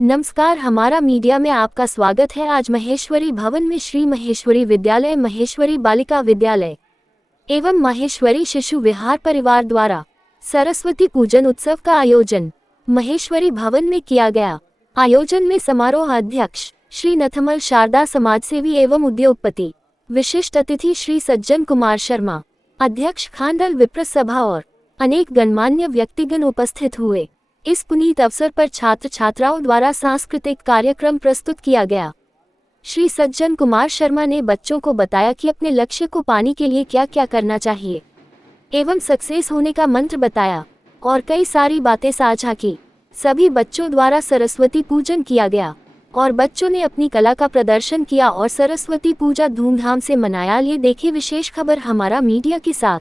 नमस्कार, हमारा मीडिया में आपका स्वागत है। आज महेश्वरी भवन में श्री महेश्वरी विद्यालय, महेश्वरी बालिका विद्यालय एवं महेश्वरी शिशु विहार परिवार द्वारा सरस्वती पूजन उत्सव का आयोजन महेश्वरी भवन में किया गया। आयोजन में समारोह अध्यक्ष श्री नथमल शारदा समाजसेवी एवं उद्योगपति, विशिष्ट अतिथि श्री सज्जन कुमार शर्मा, अध्यक्ष खानदल विप्र सभा और अनेक गणमान्य व्यक्तिगण उपस्थित हुए। इस पुनीत अवसर पर छात्र छात्राओं द्वारा सांस्कृतिक कार्यक्रम प्रस्तुत किया गया। श्री सज्जन कुमार शर्मा ने बच्चों को बताया कि अपने लक्ष्य को पाने के लिए क्या क्या करना चाहिए एवं सक्सेस होने का मंत्र बताया और कई सारी बातें साझा की। सभी बच्चों द्वारा सरस्वती पूजन किया गया और बच्चों ने अपनी कला का प्रदर्शन किया और सरस्वती पूजा धूमधाम से मनाया। ये देखिए विशेष खबर हमारा मीडिया के साथ।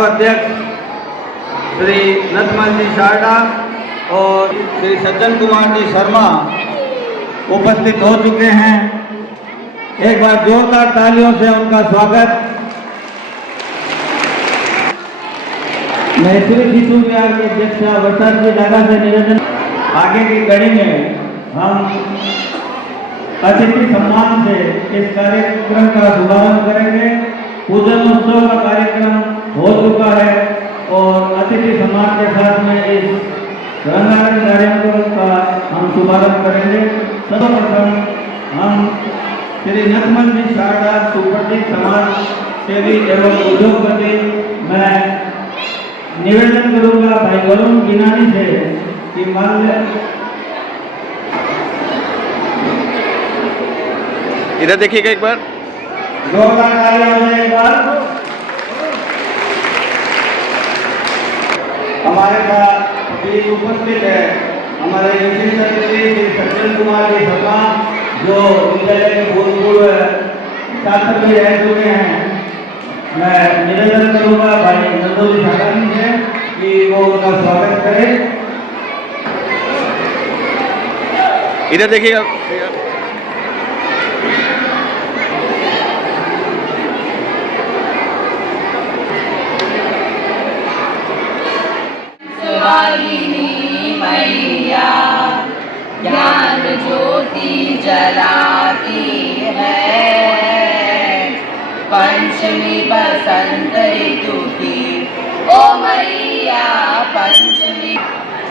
अध्यक्ष श्री नथमल जी शारदा और श्री सज्जन कुमार जी शर्मा उपस्थित हो चुके हैं। एक बार जोरदार तालियों से उनका स्वागत। महेश्वरी शिशु विहार के अध्यक्ष वर्षा जी दादा से निवेदन, आगे की कड़ी में हम अतिथि सम्मान से इस कार्यक्रम का शुभारंभ करेंगे। पूजन उत्सव का कार्यक्रम हो चुका है और अतिथि सम्मान के साथ में इस रंगारंग कार्यक्रम का हम शुभारंभ करेंगे। सर्वप्रथम हम श्री नथमल जी शारदा सुप्रसिद्ध समाज सेवी एवं उद्योगपति, मैं निवेदन करूंगा भाई वरुण गिनानी से कि माल्य इधर देखिएगा एक बार। जोरदार तालियां से एक बार। हमारे साथ भी उपस्थित है हमारे विशिष्ट अतिथि श्री सज्जन कुमार जी शर्मा, जो विद्यालय के भूतपूर्व छात्र भी रह चुके हैं। मैं निवेदन करूंगा भाई नंदोली सागानी से कि वो उनका स्वागत करें। इधर देखिएगा। मैया ज्ञान ज्योति जलाती है, पंचमी बसंत ऋतु की ओ मैया, पंचमी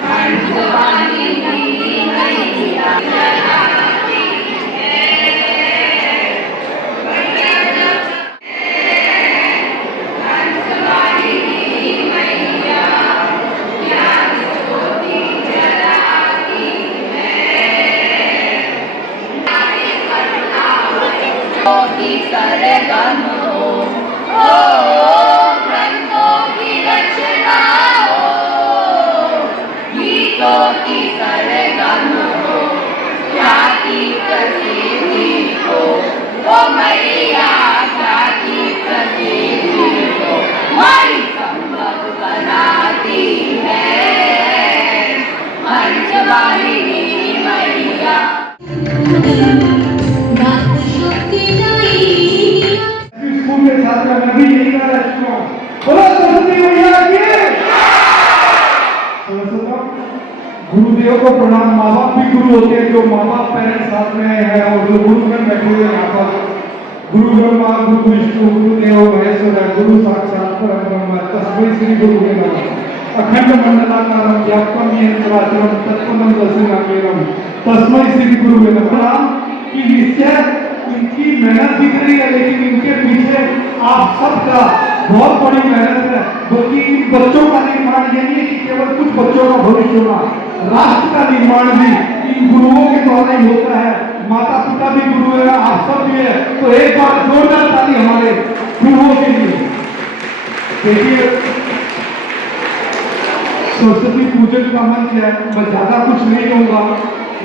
हंसवाहिनी मैया जलाती है, हंसवाहिनी मैया ज्ञान ज्योति जलाती है, ज्योति सरगम हो ग्रंथों की रचना हो, गीतों की सरगम हो, ख्याति प्रसिद्धि हो ओ मैया, ख्याति प्रसिद्धि हो माई संभव बनाती है, हंसवाहिनी मैया। स्कूल के छात्र मैं भी यही कह रहा हूँ, बोलो सरस्वती मैया की। गुरुदेव गुरुजनों को प्रणाम। माँ बाप भी गुरु होते हैं, जो माँ बाप पेरेंट्स साथ में हैं और जो गुरुजन बैठे हुए हैं यहाँ पर। गुरु ब्रह्मा गुरु विष्णु गुरु देव महेश्वर गुरु साक्षात परब्रह्म तस्मै श्री गुरुवे नमः। अखंड मंडलाकारं व्याप्तं येन चराचरं तत्पदं दर्शनामीनं तस्मै श्री गुरुवे नमः। कि निश्चय इनकी मेहनत दिख रही है, लेकिन इनके पीछे आप सबका बहुत बड़ी मेहनत है। क्योंकि इन बच्चों का निर्माण ये नहीं है कि केवल कुछ बच्चों का भविष्य होना, राष्ट्र का निर्माण भी इन गुरुओं के द्वारा ही होता है। माता पिता भी गुरु है, आप सब भी है। तो एक बार जोरदार ताली हमारे गुरुओं के लिए। देखिए, सरस्वती पूजन का मंच है, मैं ज्यादा कुछ नहीं कहूँगा,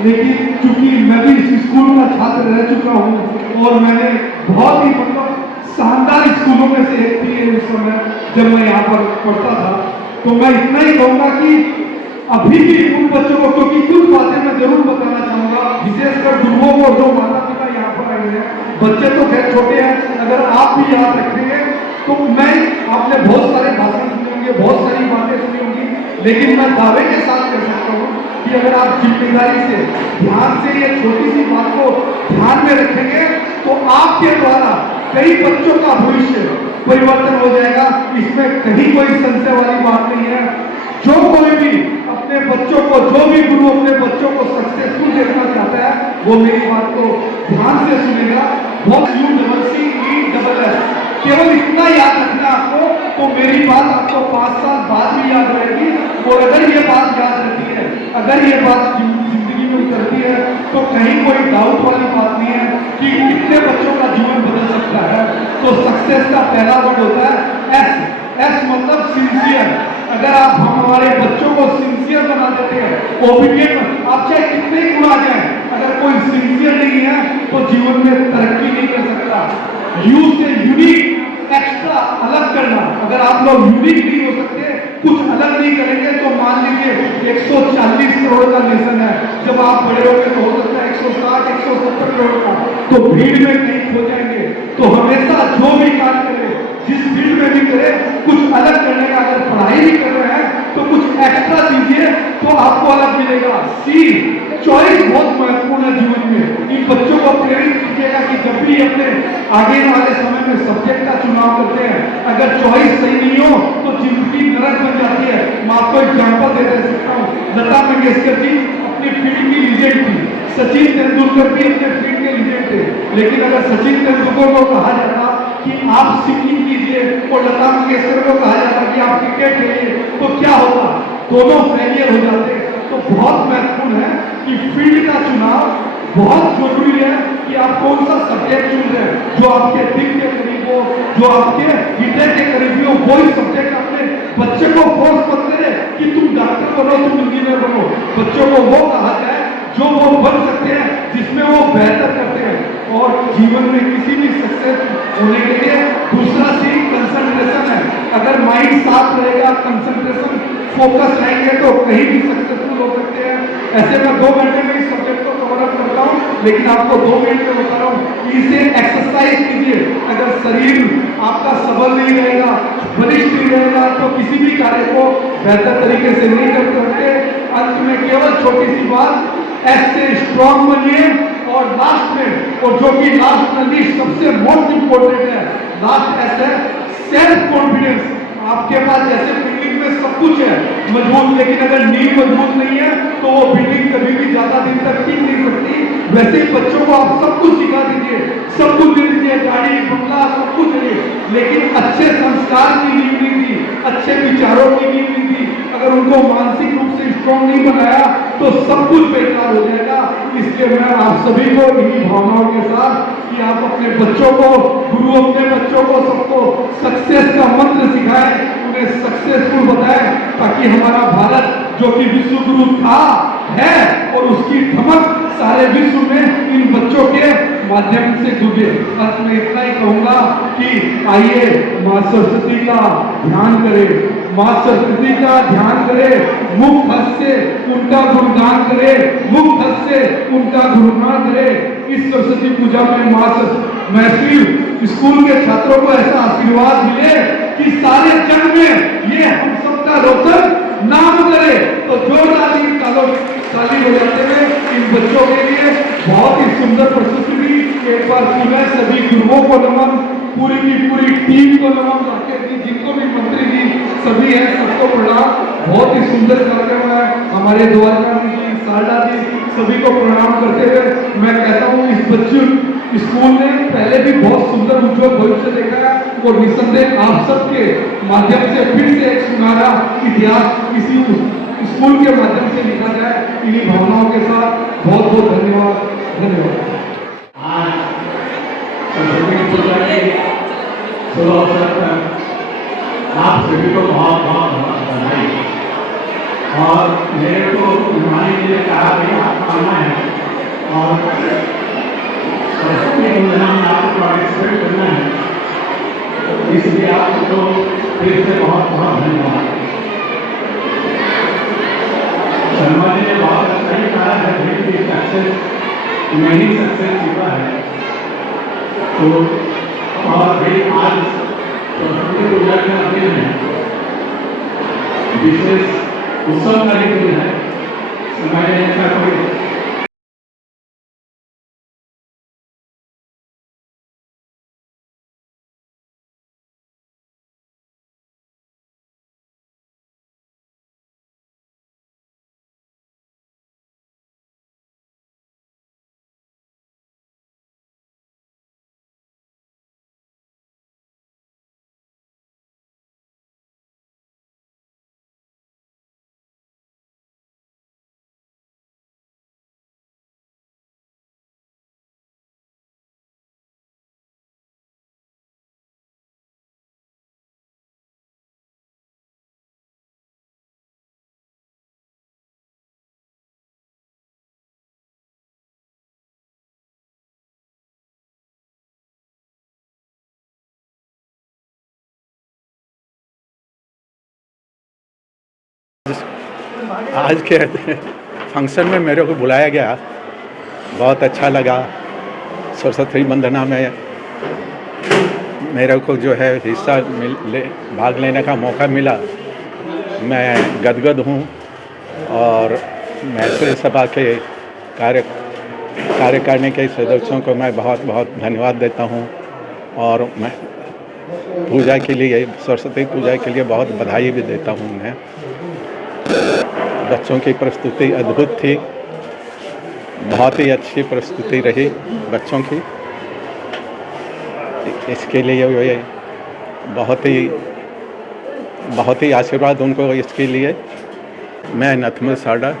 लेकिन चूंकि मैं भी इस स्कूल का छात्र रह चुका हूँ और मैंने बहुत ही शानदार स्कूलों में से एक थी उस समय जब मैं यहाँ पर पढ़ता था। तो मैं इतना ही कहूँगा कि अभी भी उन बच्चों को, क्योंकि कुछ बातें मैं जरूर बताना चाहूँगा, विशेषकर गुरुओं को, जो माता पिता यहाँ पर आए हैं। बच्चे तो खैर छोटे हैं, अगर आप भी याद रखेंगे तो मैं, आपने बहुत सारे भाषण सुने होंगे, बहुत सारी बातें सुनी होंगी, लेकिन मैं दावे के साथ कह सकता हूँ कि अगर आप जिम्मेदारी से, ध्यान से ये छोटी सी बात को ध्यान में रखेंगे तो आपके द्वारा कई बच्चों का भविष्य परिवर्तन हो जाएगा। इसमें कहीं कोई संशय वाली बात नहीं है। जो कोई भी अपने बच्चों को, जो भी गुरु अपने बच्चों को सक्सेसफुल देखना चाहता है, वो मेरी बात को ध्यान से सुनेगा। केवल इतना याद रखना आपको, तो मेरी बात आपको 5 साल बाद भी याद रहेगी। और अगर ये बात याद रहती है, अगर ये बात जिंदगी में उतरती है, तो कहीं कोई डाउट वाली बात नहीं है कि कितने बच्चों का जीवन बदल सकता है। तो सक्सेस का पहला वर्ड होता है एस। एस मतलब सिंसियर। अगर आप हमारे बच्चों को सिंसियर बना देते हैं, ओबीडियंट, आप चाहे कितने गुण आ जाए, अगर कोई सिंसियर नहीं है तो जीवन में तरक्की नहीं कर सकता। यू से यूनिक, एक्स्ट्रा, अलग करना। अगर आप लोग यूनिक नहीं हो सकते, कुछ अलग नहीं करेंगे, तो मान लीजिए 140 करोड़ का नेशन है, जब आप बड़े होंगे तो हो सकता है 160, 170 करोड़ का, तो भीड़ में कहीं खो जाएंगे। तो हमेशा जो भी काम करें, जिस फील्ड में भी करें, कुछ अलग करने का। अगर पढ़ाई भी कर रहे हैं तो कुछ एक्स्ट्रा दीजिए, तो आपको अलग मिलेगा। सी, चॉइस बहुत महत्वपूर्ण है जीवन में। इन बच्चों को प्रेरित कीजिएगा कि जब भी अपने आगे वाले समय में सब्जेक्ट का चुनाव करते हैं, अगर चॉइस सही नहीं हो तो जिंदगी नरक बन जाती है। मैं आपको एग्जाम्पल दे सकता हूँ। लता मंगेशकर जी अपनी फील्ड की लीजेंड थी, सचिन तेंदुलकर भी अपने फील्ड के लीजेंड थे। लेकिन अगर सचिन तेंदुलकर को कहा जाता कि आप सिंगिंग कीजिए और लता मंगेशकर को कहा जाता कि आप क्रिकेट खेलिए, तो क्या होता? दोनों फेलियर हो जाते। तो बहुत महत्वपूर्ण है कि फील्ड का चुनाव बहुत जरूरी है कि आप कौन सा सब्जेक्ट चुन रहे हैं, जो आपके दिल के करीब हो, जो आपके हृदय के करीब हो, वही सब्जेक्ट अपने बच्चे को फोर्स मत करें कि तुम डॉक्टर बनो, तुम इंजीनियर बनो। बच्चों को वो कहा जाए जो वो बन सकते हैं, जिसमें वो बेहतर करते हैं। और जीवन में किसी भी सक्सेस होने के लिए दूसरा सी कंसंट्रेशन है। अगर माइंड साफ रहेगा, कंसंट्रेशन, फोकस रहेंगे, तो कहीं भी सक्सेसफुल हो सकते हैं। ऐसे मैं 2 घंटे में इस सब्जेक्ट को कवर अप करता हूँ, लेकिन आपको 2 मिनट में बता रहा हूँ। इसे एक्सरसाइज कीजिए। अगर शरीर आपका सबल नहीं रहेगा, बलिष्ठ नहीं रहेगा, तो किसी भी कार्य को बेहतर तरीके से नहीं कर सकते। अंत में केवल छोटी सी बात, ऐसे स्ट्रॉन्ग बनिए। और लास्ट में, और जो कि लास्ट में लिस्ट सबसे मोस्ट इंपोर्टेंट है, लास्ट ऐसे सेल्फ कॉन्फिडेंस। आपके पास जैसे बिल्डिंग में सब कुछ है मजबूत, लेकिन अगर नींव मजबूत नहीं है तो वो बिल्डिंग कभी भी ज्यादा दिन तक टिक नहीं सकती। वैसे ही बच्चों को आप सब कुछ सिखा दीजिए, सब कुछ दे दीजिए, गाड़ी बंगला सब कुछ दीजिए, लेकिन अच्छे संस्कार की नींव नहीं दी, अच्छे विचारों की नींव नहीं दी, अगर उनको मानसिक रूप से स्ट्रॉन्ग नहीं बनाया तो सब कुछ बेकार हो जाएगा। इसलिए मैं आप सभी को इन्हीं भावनाओं के साथ कि आप अपने बच्चों को, गुरु अपने बच्चों को, सबको सक्सेस का मंत्र सिखाएं, उन्हें सक्सेसफुल बताएं, ताकि हमारा भारत जो कि विश्व गुरु था, है और उसकी धमक सारे विश्व में इन बच्चों के माध्यम से गूंजे। अंत में इतना ही कहूंगा कि आइए माँ सरस्वती का ध्यान करें, माँ सरस्वती का ध्यान करें, मुक्त हस्त से उनका गुणगान करें, मुक्त हस्त से उनका गुणगान करें। इस सरस्वती पूजा में माँ महफिल स्कूल के छात्रों को ऐसा आशीर्वाद मिले कि सारे जग में ये हम सबका रोशन नाम करे। तो जोरदार तालियों ताली बजाते हुए इन बच्चों के लिए बहुत ही सुंदर प्रस्तुति दी। एक बार पुनः सभी गुरुओं को नमन, पूरी की पूरी टीम को नमन, राकेश जी जिनको भी मंत्री जी सभी हैं सबको प्रणाम। बहुत ही सुंदर कार्यक्रम है। हमारे द्वारका जी, शारदा जी सभी को प्रणाम करते हुए मैं कहता हूँ इस बच्चों स्कूल ने पहले भी बहुत सुंदर उज्जवल भविष्य देखा है और निस्संदेह आप सबके माध्यम से फिर से एक सुनहरा इतिहास इसी स्कूल के माध्यम से लिखा जाए। इन्हीं भावनाओं के साथ बहुत बहुत धन्यवाद। धन्यवाद। आज सरस्वती पूजा के शुभ अवसर पर आप सभी को बहुत बहुत बधाई। और मेरे को उन्होंने मुझे कहा कि आप आना है और सरस्वती पूजा में आपको पार्टिसिपेट करना है, इसलिए आपको फिर से बहुत बहुत धन्यवाद। शर्मा जी ने बहुत अच्छा ही कहा है कि सक्सेस मैंने सक्सेस छिपा है। तो और भी आज सरस्वती पूजा का दिन है, विशेष उत्सव का ही दिन है। मैंने ऐसा कोई आज के फंक्शन में मेरे को बुलाया गया, बहुत अच्छा लगा। सरस्वती वंदना में मेरे को जो है हिस्सा भाग लेने का मौका मिला। मैं गदगद हूँ और मैत्री सभा के कार्यकारिणी के सदस्यों को मैं बहुत बहुत धन्यवाद देता हूँ और मैं पूजा के लिए, सरस्वती पूजा के लिए बहुत बधाई भी देता हूँ मैं। बच्चों की प्रस्तुति अद्भुत थी, बहुत ही अच्छी प्रस्तुति रही बच्चों की। इसके लिए वे बहुत ही आशीर्वाद उनको। इसके लिए मैं नथमल साडा